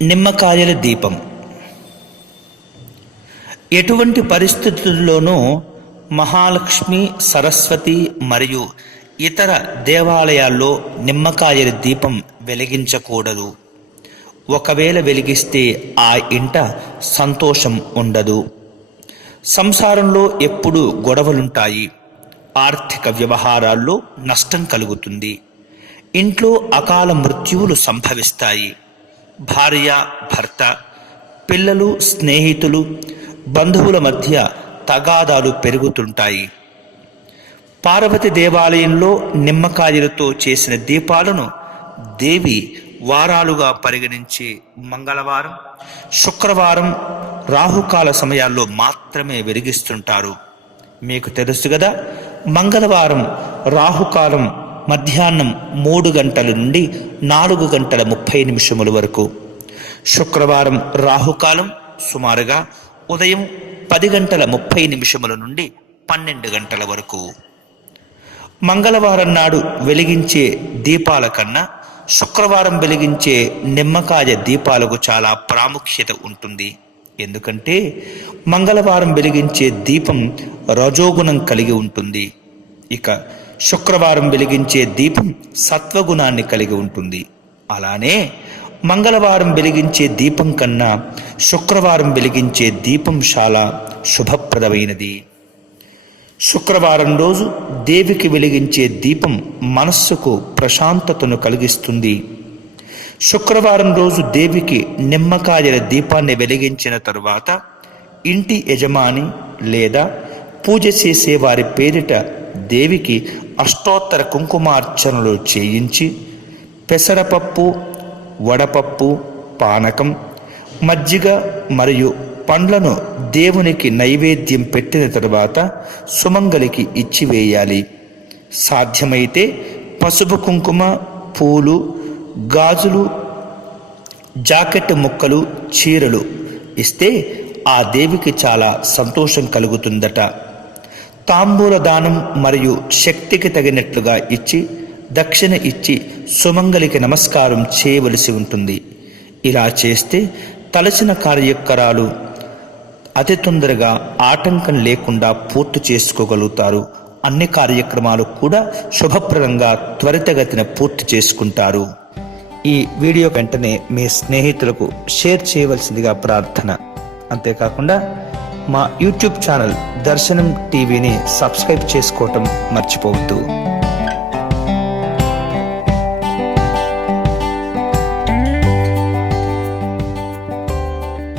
నిమ్మకాయల దీపం. ఎటువంటి పరిస్థితుల్లోనూ మహాలక్ష్మి, సరస్వతి మరియు ఇతర దేవాలయాల్లో నిమ్మకాయల దీపం వెలిగించకూడదు. ఒకవేళ వెలిగిస్తే ఆ ఇంట సంతోషం ఉండదు. సంసారంలో ఎప్పుడూ గొడవలుంటాయి. ఆర్థిక వ్యవహారాల్లో నష్టం కలుగుతుంది. ఇంట్లో అకాల మృత్యువులు సంభవిస్తాయి. భార్య, భర్త, పిల్లలు, స్నేహితులు, బంధువుల మధ్య తగాదాలు పెరుగుతుంటాయి. పార్వతి దేవాలయంలో నిమ్మకాయలతో చేసిన దీపాలను దేవి వారాలుగా పరిగణించి మంగళవారం, శుక్రవారం రాహుకాల సమయాల్లో మాత్రమే వెలిగిస్తుంటారు. మీకు తెలుసు కదా, మంగళవారం రాహుకాలం మధ్యాహ్నం 3 గంటల నుండి 4 గంటల 30 నిమిషముల వరకు, శుక్రవారం రాహుకాలం సుమారుగా ఉదయం 10 గంటల 30 నిమిషముల నుండి 12 గంటల వరకు. మంగళవారం నాడు వెలిగించే దీపాల కన్నా శుక్రవారం వెలిగించే నిమ్మకాయ దీపాలకు చాలా ప్రాముఖ్యత ఉంటుంది. ఎందుకంటే మంగళవారం వెలిగించే దీపం రజోగుణం కలిగి ఉంటుంది. ఇక శుక్రవారం వెలిగించే దీపం సత్వగుణాన్ని కలిగి ఉంటుంది. అలానే మంగళవారం వెలిగించే దీపం కన్నా శుక్రవారం వెలిగించే దీపం చాలా శుభప్రదమైనది. శుక్రవారం రోజు దేవికి వెలిగించే దీపం మనస్సుకు ప్రశాంతతను కలిగిస్తుంది. శుక్రవారం రోజు దేవికి నిమ్మకాయల దీపాన్ని వెలిగించిన తరువాత ఇంటి యజమాని లేదా పూజ చేసే వారి పేరిట దేవికి అష్టోత్తర కుంకుమార్చనలు చేయించి పెసరపప్పు, వడపప్పు, పానకం, మజ్జిగ మరియు పండ్లను దేవునికి నైవేద్యం పెట్టిన తరువాత సుమంగలికి ఇచ్చివేయాలి. సాధ్యమైతే పసుపు కుంకుమ, పూలు, గాజులు, జాకెట్ ముక్కలు, చీరలు ఇస్తే ఆ దేవికి చాలా సంతోషం కలుగుతుందట. తాంబూల దానం మరియు శక్తికి తగినట్లుగా ఇచ్చి దక్షిణ ఇచ్చి సుమంగలికి నమస్కారం చేయవలసి ఉంటుంది. ఇలా చేస్తే తలచిన కార్యక్రమాలు అతి తొందరగా ఆటంకం లేకుండా పూర్తి చేసుకోగలుగుతారు. అన్ని కార్యక్రమాలు కూడా శుభప్రదంగా త్వరితగతిన పూర్తి చేసుకుంటారు. ఈ వీడియో వెంటనే మీ స్నేహితులకు షేర్ చేయవలసిందిగా ప్రార్థన. అంతేకాకుండా మా యూట్యూబ్ ఛానల్ దర్శనం టీవీని సబ్స్క్రైబ్ చేసుకోవటం మర్చిపోవద్దు.